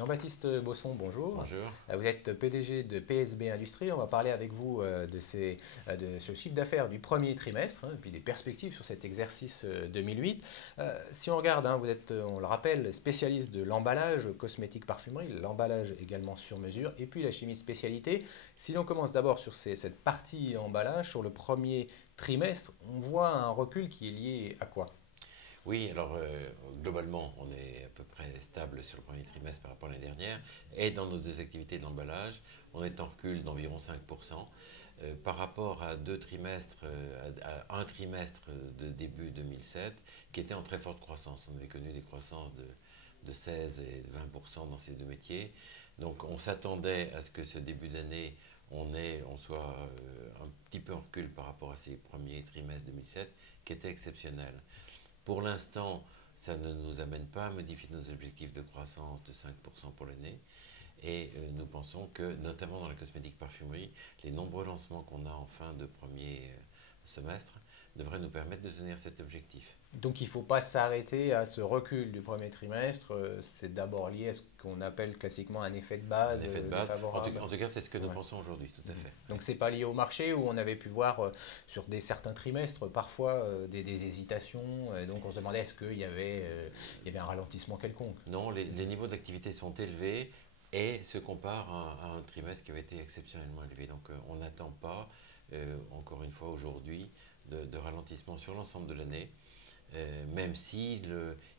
Jean-Baptiste Bosson, bonjour. Bonjour. Vous êtes PDG de PSB Industrie. On va parler avec vous de ce chiffre d'affaires du premier trimestre, et puis des perspectives sur cet exercice 2008. Si on regarde, vous êtes, on le rappelle, spécialiste de l'emballage, cosmétique, parfumerie, l'emballage également sur mesure, et puis la chimie de spécialité. Si l'on commence d'abord sur cette partie emballage, sur le premier trimestre, on voit un recul qui est lié à quoi? Oui, alors globalement, on est à peu près stable sur le premier trimestre par rapport à l'année dernière. Et dans nos deux activités de l'emballage, on est en recul d'environ 5%. Par rapport à deux trimestres, à un trimestre de début 2007, qui était en très forte croissance. On avait connu des croissances de 16 et 20% dans ces deux métiers. Donc on s'attendait à ce que ce début d'année, on soit un petit peu en recul par rapport à ces premiers trimestres 2007, qui étaient exceptionnels. Pour l'instant, ça ne nous amène pas à modifier nos objectifs de croissance de 5% pour l'année. Et nous pensons que, notamment dans la cosmétique parfumerie, les nombreux lancements qu'on a en fin de premier semestre devraient nous permettre de tenir cet objectif. Donc il ne faut pas s'arrêter à ce recul du premier trimestre. C'est d'abord lié à ce qu'on appelle classiquement un effet de Un base effet de base. défavorable. En tout cas, c'est ce que nous Ouais. pensons aujourd'hui, tout à Mhm. fait. Donc c'est pas lié au marché où on avait pu voir sur certains trimestres parfois des hésitations. Et donc on se demandait est-ce qu'il y avait un ralentissement quelconque. Non, les niveaux d'activité sont élevés et se comparent à un trimestre qui avait été exceptionnellement élevé. Donc on n'attend pas, encore une fois aujourd'hui, de ralentissement sur l'ensemble de l'année. Même si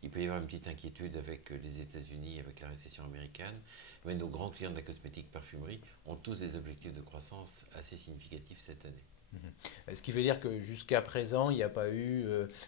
il peut y avoir une petite inquiétude avec les États-Unis, avec la récession américaine, mais nos grands clients de la cosmétique parfumerie ont tous des objectifs de croissance assez significatifs cette année. Ce qui veut dire que jusqu'à présent, il n'y a pas eu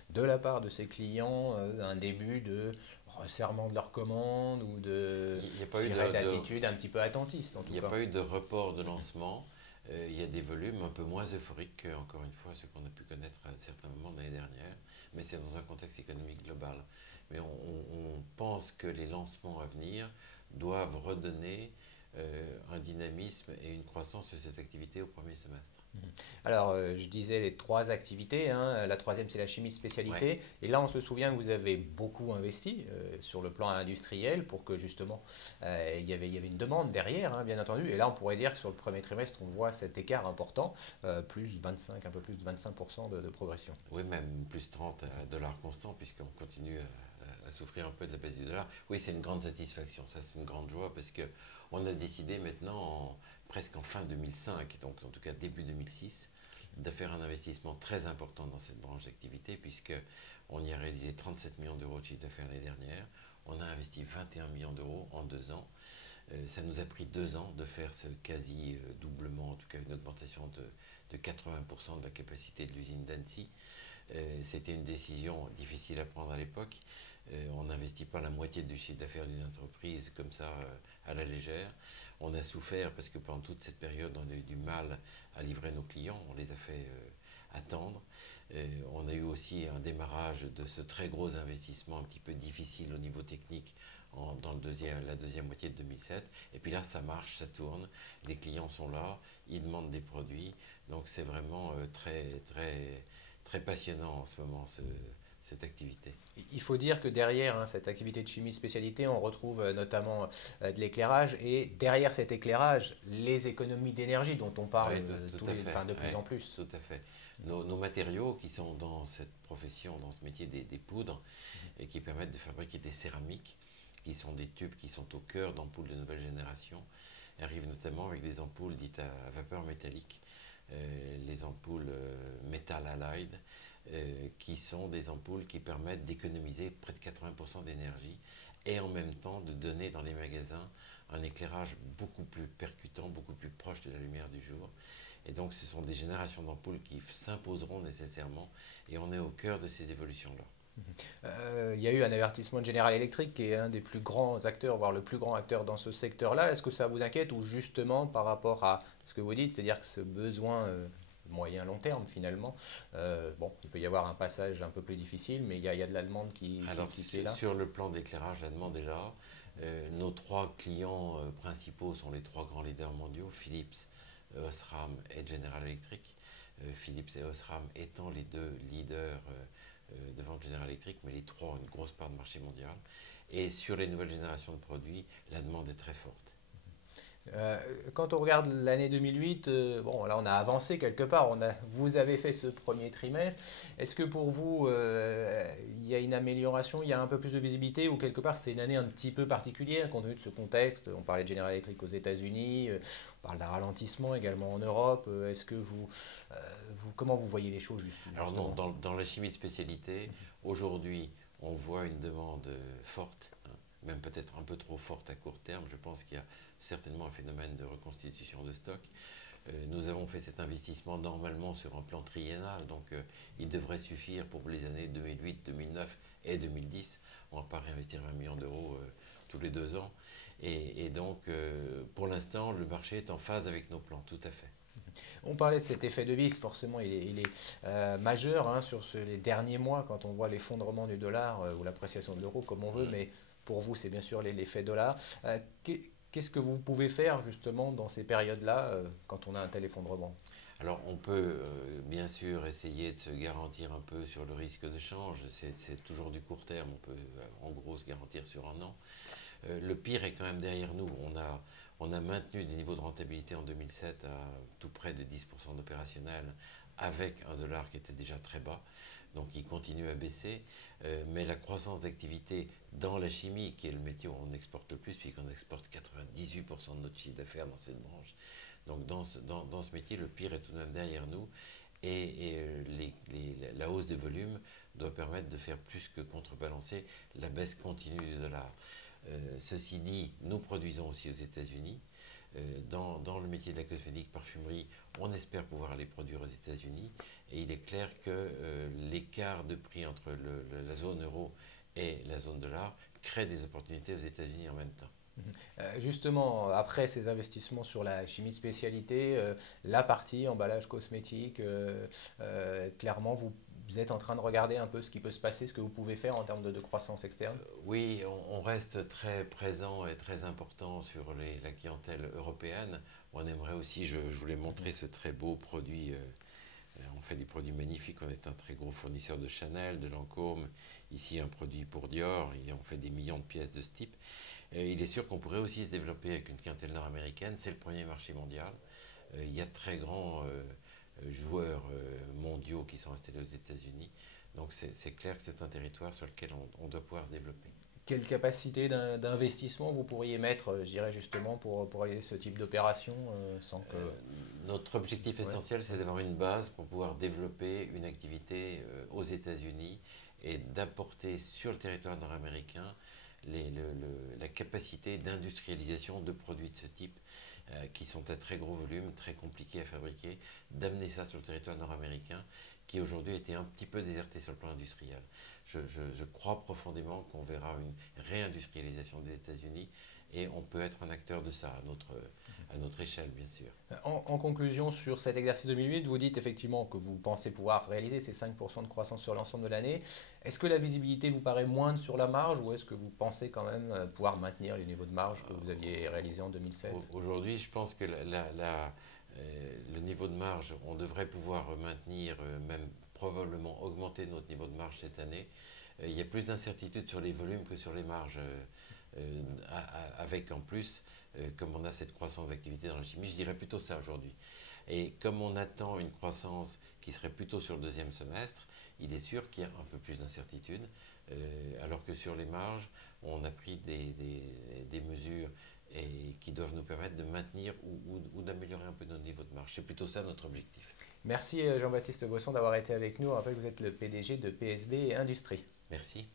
de la part de ces clients un début de resserrement de leurs commandes ou de, Il n'y a je pas eu dirais, d'attitude un petit peu attentiste en il tout n'y a cas. pas eu de report de lancement. Il y a des volumes un peu moins euphoriques que, encore une fois, ce qu'on a pu connaître à certains moments de l'année dernière, mais c'est dans un contexte économique global. Mais on pense que les lancements à venir doivent redonner un dynamisme et une croissance de cette activité au premier semestre. Alors, je disais les trois activités, la troisième c'est la chimie de Ouais. spécialité, et là on se souvient que vous avez beaucoup investi sur le plan industriel pour que justement il y avait une demande derrière, bien entendu, et là on pourrait dire que sur le premier trimestre on voit cet écart important, plus 25, un peu plus de 25% de progression. Oui, même plus 30 à dollars constant, puisqu'on continue à souffrir un peu de la baisse du dollar. Oui, c'est une grande satisfaction, ça c'est une grande joie, parce que on a décidé maintenant, presque en fin 2005, donc en tout cas début 2006, de faire un investissement très important dans cette branche d'activité, puisque on y a réalisé 37 millions d'euros de chiffre d'affaires l'année dernière. On a investi 21 millions d'euros en 2 ans. Ça nous a pris 2 ans de faire ce quasi doublement, en tout cas une augmentation de 80% de la capacité de l'usine d'Annecy. C'était une décision difficile à prendre à l'époque. On n'investit pas la moitié du chiffre d'affaires d'une entreprise comme ça à la légère. On a souffert parce que pendant toute cette période, on a eu du mal à livrer nos clients. On les a fait attendre. On a eu aussi un démarrage de ce très gros investissement un petit peu difficile au niveau technique dans la deuxième moitié de 2007. Et puis là, ça marche, ça tourne. Les clients sont là, ils demandent des produits. Donc c'est vraiment très, très, très passionnant en ce moment, cette activité. Il faut dire que derrière cette activité de chimie spécialité, on retrouve notamment de l'éclairage et derrière cet éclairage, les économies d'énergie dont on parle Oui, tout à fait. enfin, de plus Ouais, en plus. tout à fait. Nos matériaux qui sont dans cette profession, dans ce métier des poudres, et qui permettent de fabriquer des céramiques, qui sont des tubes qui sont au cœur d'ampoules de nouvelle génération, arrivent notamment avec des ampoules dites à vapeur métallique, les ampoules Metal Halide, qui sont des ampoules qui permettent d'économiser près de 80% d'énergie et en même temps de donner dans les magasins un éclairage beaucoup plus percutant, beaucoup plus proche de la lumière du jour. Et donc ce sont des générations d'ampoules qui s'imposeront nécessairement et on est au cœur de ces évolutions-là. Il y a eu un avertissement de General Electric qui est un des plus grands acteurs, voire le plus grand acteur dans ce secteur-là. Est-ce que ça vous inquiète ou justement par rapport à ce que vous dites, c'est-à-dire que ce besoin moyen-long terme finalement, bon, il peut y avoir un passage un peu plus difficile, mais il y a de la demande Alors qui est là. sur le plan d'éclairage, la demande est là. Nos trois clients principaux sont les trois grands leaders mondiaux, Philips, Osram et General Electric. Philips et Osram étant les deux leaders devant General Electric, mais les trois ont une grosse part de marché mondial. Et sur les nouvelles générations de produits, la demande est très forte. Euh, Quand on regarde l'année 2008, bon, là on a avancé quelque part, vous avez fait ce premier trimestre. Est-ce que pour vous, il y a une amélioration, il y a un peu plus de visibilité ou quelque part c'est une année un petit peu particulière compte tenu de ce contexte? On parlait de General Electric aux États-Unis, on parle d'un ralentissement également en Europe. Est-ce que comment vous voyez les choses Alors non, justement? dans la chimie de spécialité, aujourd'hui, on voit une demande forte, hein, même peut-être un peu trop forte à court terme. Je pense qu'il y a certainement un phénomène de reconstitution de stock. Nous avons fait cet investissement normalement sur un plan triennal, donc il devrait suffire pour les années 2008, 2009 et 2010. On ne va pas réinvestir 20 millions d'euros tous les 2 ans. Et donc, pour l'instant, le marché est en phase avec nos plans, tout à fait. On parlait de cet effet de vis, forcément il est majeur hein, sur les derniers mois quand on voit l'effondrement du dollar ou l'appréciation de l'euro comme on veut, Mm. mais pour vous c'est bien sûr l'effet dollar. Qu'est-ce que vous pouvez faire justement dans ces périodes-là quand on a un tel effondrement? Alors, on peut bien sûr essayer de se garantir un peu sur le risque de change. C'est toujours du court terme. On peut en gros se garantir sur un an. Le pire est quand même derrière nous. On a maintenu des niveaux de rentabilité en 2007 à tout près de 10% d'opérationnel avec un dollar qui était déjà très bas. Donc il continue à baisser. Mais la croissance d'activité dans la chimie, qui est le métier où on exporte le plus, puisqu'on exporte 98% de notre chiffre d'affaires dans cette branche. Donc dans ce métier, le pire est tout de même derrière nous. La hausse des volumes doit permettre de faire plus que contrebalancer la baisse continue du dollar. Ceci dit, nous produisons aussi aux États-Unis. Dans le métier de la cosmétique parfumerie, on espère pouvoir les produire aux États-Unis. Et il est clair que l'écart de prix entre la zone euro et la zone dollar crée des opportunités aux États-Unis en même temps. Justement, après ces investissements sur la chimie de spécialité, la partie emballage cosmétique, clairement vous êtes en train de regarder un peu ce qui peut se passer, ce que vous pouvez faire en termes de croissance externe. Oui, on reste très présent et très important sur la clientèle européenne. On aimerait aussi, je voulais montrer ce très beau produit. On fait des produits magnifiques. On est un très gros fournisseur de Chanel, de Lancôme. Ici, un produit pour Dior. Et on fait des millions de pièces de ce type. Il est sûr qu'on pourrait aussi se développer avec une clientèle nord-américaine. C'est le premier marché mondial. Il y a de très grands joueurs mondiaux qui sont installés aux États-Unis. Donc c'est clair que c'est un territoire sur lequel on doit pouvoir se développer. Quelle capacité d'investissement vous pourriez mettre, je dirais justement, pour aller ce type d'opération sans que... Euh, Notre objectif Ouais, essentiel, c'est ouais. d'avoir une base pour pouvoir développer une activité aux États-Unis et d'apporter sur le territoire nord-américain la capacité d'industrialisation de produits de ce type qui sont à très gros volume, très compliqués à fabriquer, d'amener ça sur le territoire nord-américain qui aujourd'hui était un petit peu déserté sur le plan industriel. Je crois profondément qu'on verra une réindustrialisation des États-Unis et on peut être un acteur de ça à notre échelle, bien sûr. En conclusion, sur cet exercice 2008, vous dites effectivement que vous pensez pouvoir réaliser ces 5% de croissance sur l'ensemble de l'année. Est-ce que la visibilité vous paraît moindre sur la marge ou est-ce que vous pensez quand même pouvoir maintenir les niveaux de marge que vous aviez réalisés en 2007? Aujourd'hui, je pense que le niveau de marge, on devrait pouvoir maintenir, même probablement augmenter notre niveau de marge cette année. Il y a plus d'incertitudes sur les volumes que sur les marges, avec en plus, comme on a cette croissance d'activité dans la chimie, je dirais plutôt ça aujourd'hui. Et comme on attend une croissance qui serait plutôt sur le deuxième semestre, il est sûr qu'il y a un peu plus d'incertitudes, alors que sur les marges, on a pris des mesures qui doivent nous permettre de maintenir ou d'améliorer un peu nos niveaux de marge. C'est plutôt ça notre objectif. Merci Jean-Baptiste Bosson d'avoir été avec nous. Je rappelle que vous êtes le PDG de PSB Industrie. Merci.